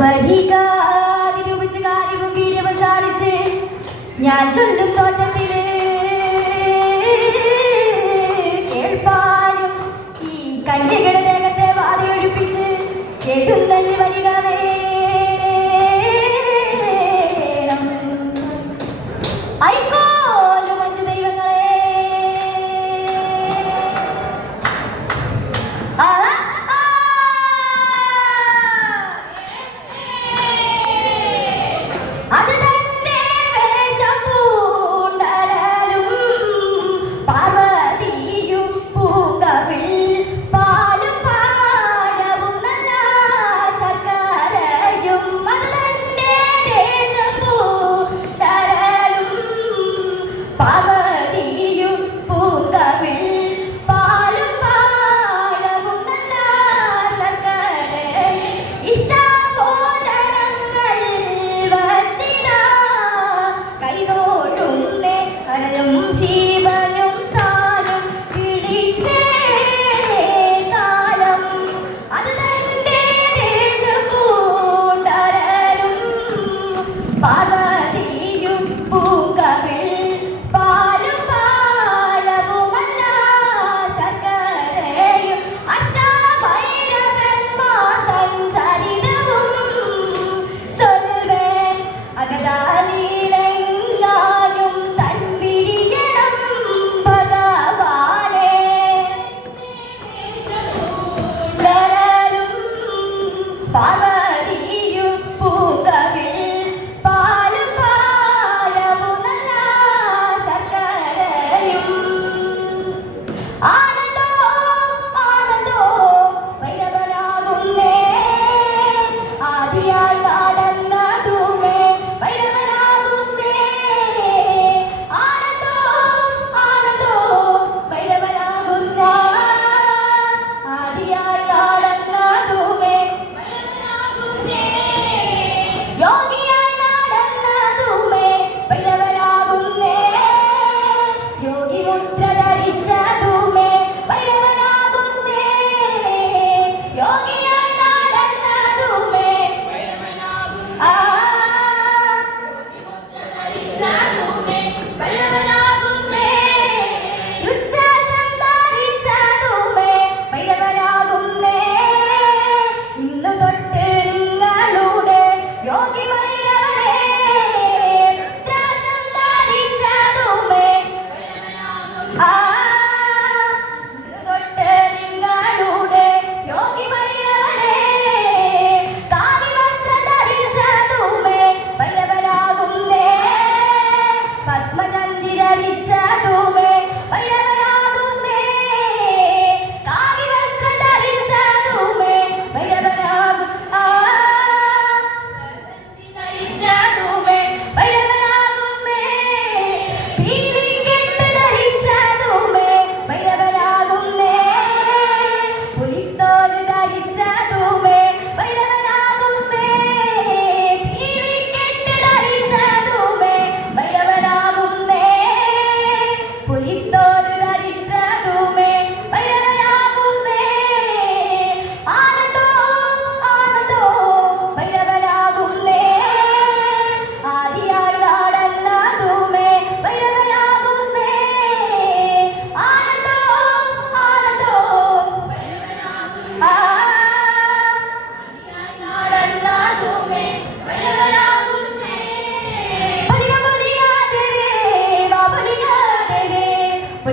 വരിക നിരൂപിച്ച് കാര്യവും വീര്യവും സാധിച്ച് ഞാൻ ചൊല്ലും തോറ്റത്തിൽ